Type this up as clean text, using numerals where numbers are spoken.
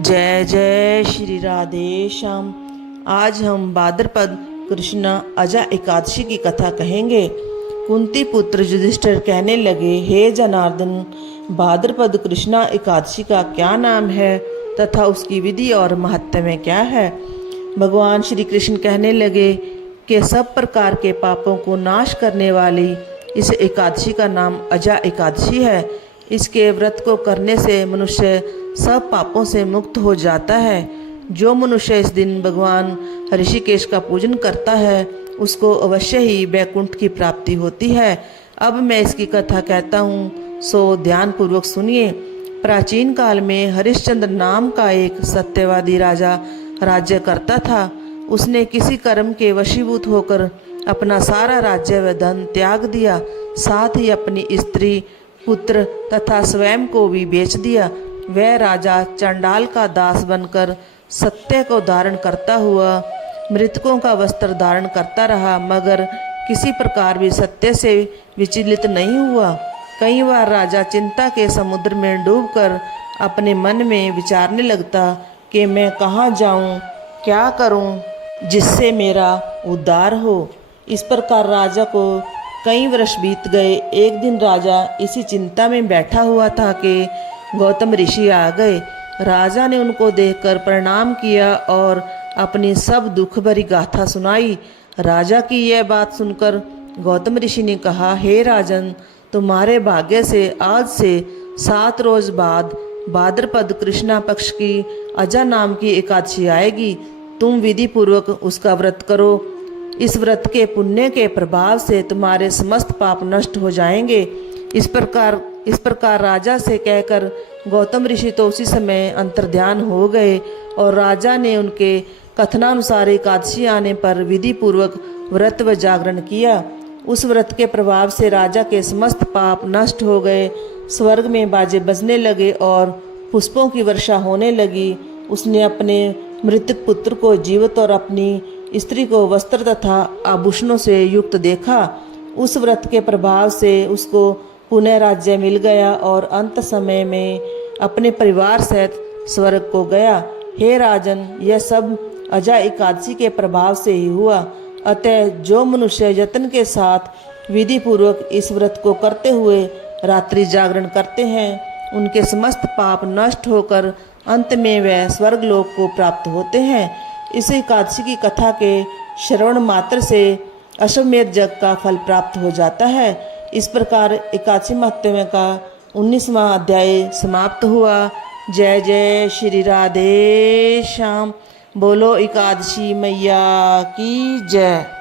जय जय श्री राधे श्याम। आज हम भाद्रपद कृष्ण अजा एकादशी की कथा कहेंगे। कुंती पुत्र युधिष्ठिर कहने लगे, हे जनार्दन, भाद्रपद कृष्णा एकादशी का क्या नाम है तथा उसकी विधि और महत्व में क्या है। भगवान श्री कृष्ण कहने लगे कि सब प्रकार के पापों को नाश करने वाली इस एकादशी का नाम अजा एकादशी है। इसके व्रत को करने से मनुष्य सब पापों से मुक्त हो जाता है। जो मनुष्य इस दिन भगवान ऋषिकेश का पूजन करता है उसको अवश्य ही वैकुंठ की प्राप्ति होती है। अब मैं इसकी कथा कहता हूँ, सो ध्यान पूर्वक सुनिए। प्राचीन काल में हरिश्चंद्र नाम का एक सत्यवादी राजा राज्य करता था। उसने किसी कर्म के वशीभूत होकर अपना सारा राज्य व धन त्याग दिया, साथ ही अपनी स्त्री, पुत्र तथा स्वयं को भी बेच दिया। वह राजा चंडाल का दास बनकर सत्य को धारण करता हुआ मृतकों का वस्त्र धारण करता रहा, मगर किसी प्रकार भी सत्य से विचलित नहीं हुआ। कई बार राजा चिंता के समुद्र में डूबकर अपने मन में विचारने लगता कि मैं कहाँ जाऊँ, क्या करूँ जिससे मेरा उद्धार हो। इस प्रकार राजा को कई वर्ष बीत गए। एक दिन राजा इसी चिंता में बैठा हुआ था कि गौतम ऋषि आ गए। राजा ने उनको देखकर प्रणाम किया और अपनी सब दुख भरी गाथा सुनाई। राजा की यह बात सुनकर गौतम ऋषि ने कहा, हे राजन, तुम्हारे भाग्य से आज से 7 रोज बाद भाद्रपद कृष्णा पक्ष की अजा नाम की एकादशी आएगी। तुम विधि पूर्वक उसका व्रत करो। इस व्रत के पुण्य के प्रभाव से तुम्हारे समस्त पाप नष्ट हो जाएंगे। इस प्रकार राजा से कहकर गौतम ऋषि तो उसी समय अंतर्ध्यान हो गए और राजा ने उनके कथनानुसार एकादशी आने पर विधि पूर्वक व्रत व जागरण किया। उस व्रत के प्रभाव से राजा के समस्त पाप नष्ट हो गए। स्वर्ग में बाजे बजने लगे और पुष्पों की वर्षा होने लगी। उसने अपने मृतक पुत्र को जीवित और अपनी स्त्री को वस्त्र तथा आभूषणों से युक्त देखा। उस व्रत के प्रभाव से उसको पुनः राज्य मिल गया और अंत समय में अपने परिवार सहित स्वर्ग को गया। हे राजन, यह सब अजा एकादशी के प्रभाव से ही हुआ। अतः जो मनुष्य यत्न के साथ विधि पूर्वक इस व्रत को करते हुए रात्रि जागरण करते हैं, उनके समस्त पाप नष्ट होकर अंत में वह स्वर्गलोक को प्राप्त होते हैं। इस एकादशी की कथा के श्रवण मात्र से अश्वमेध यज्ञ का फल प्राप्त हो जाता है। इस प्रकार एकादशी महात्म्य का 19वां अध्याय समाप्त हुआ। जय जय श्री राधे श्याम। बोलो एकादशी मैया की जय।